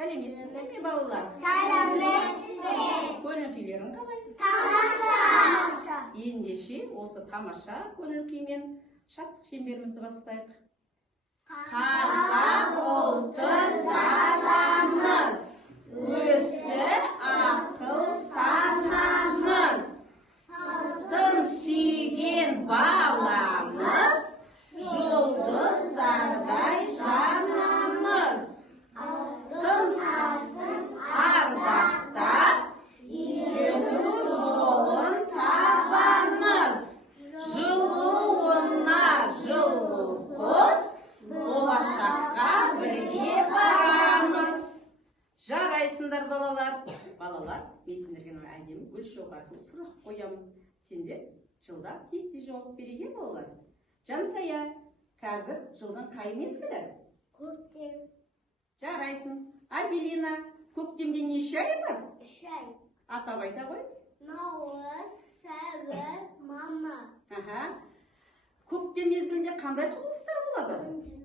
Сәлеметсіңдер ме, балалар? Сәлеметсіздер. Көңіл-күйлерің қалай? Тамаша. Ендеше осы тамаша көңіл-күймен шаттық шеңберімізді бастайық. Қазақ ұлтын даламыз, өсті ақыл санамыз, салтын сүйген баламыз, жұлдыздардай жанамыз. Алтын тасын ардақтап, үйрену жолын табамыз. Жылуына жылу қос, болашаққа бірге барамыз. Жарайсыңдар, балалар. Балалар, мен сендерге әдемі гүл шоғатын сұрақ қоямын. Сендер жылдап тез-тез жауап берейін, балалар. Жансая, қазір жылдың қай мезгілі? Көктем. Жарайсың. Аделина, көктемде неше ай бар? 3 ай. Атап айта ғой. Наурыз, сәуір, мамыр. Көктем мезгілінде қандай құбылыстар болады? Күндіз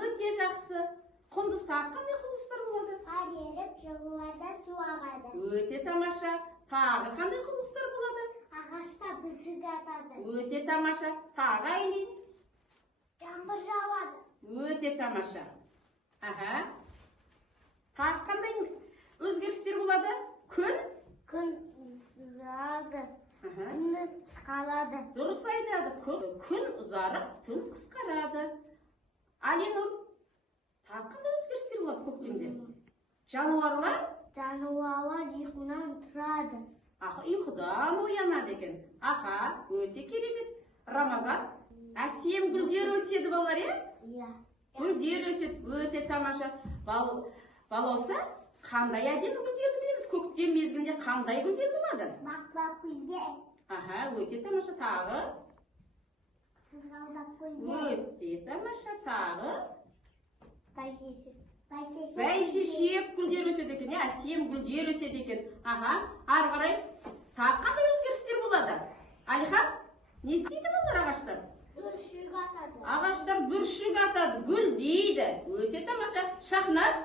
Өте жақсы. Құндыздағы қандай құбылыстар болады? қар еріп, жылуlarda су ағады. Өте тамаша. Тағы қандай құбылыстар болады? Ағашта бүршік атады. Өте тамаша. Тағы Айлин. Жаңбыр жауады. Өте тамаша. Тағы қандай өзгерістер болады? Күн ұзарады. Түні қысқарады. Дұрыс айтады. Күн ұзарып, түн қысқарады. Аленур, тағы қандай өзгерістер болады көктемде? Жануарлар ұйқынан тұрады. Ұйқыдан оянады екен. Өте керемет. Рамазан, әсем гүлдер өседі, балалар, Иә. Гүлдер өседі, өте тамаша. Балауса, қандай әдемі гүлдерді білеміз? Көктем мезгілінде қандай гүлдер болады? Бақ-бақ гүлдер. Өте тамаша. Тағы? Қызғалдақ гүлдер. Өте тамаша. Тағы? Бәйшешек гүлдер өседі екен, әсем гүлдер өседі екен. Ары қарай, тағы қандай өзгерістер болады? Алихан, не істейді балалар ағаштар? бүршік атады. Ағаштар бүршік атады, гүлдейді. Өте тамаша. Шахназ,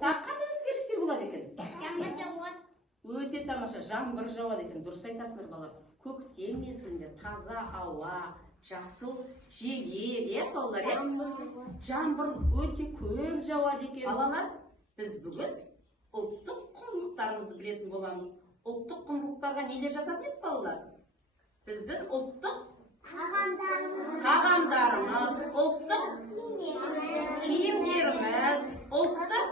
тағы қандай өзгерістер болады екен? Жаңбыр жауады. Өте тамаша. Жаңбыр жауады екен. Дұрыс айтасыңдар, балалар. Көктем мезгілінде таза ауа, жасыл желек, балалар, жаңбыр өте көп жауады екен. Балалар, біз бүгін ұлттық құндылықтарымызды білетін боламыз. Ұлттық құндылықтарға нелер жататын еді, балалар? Біздің ұлттық тағамдарымыз, ұлттық киімдеріміз, ұлттық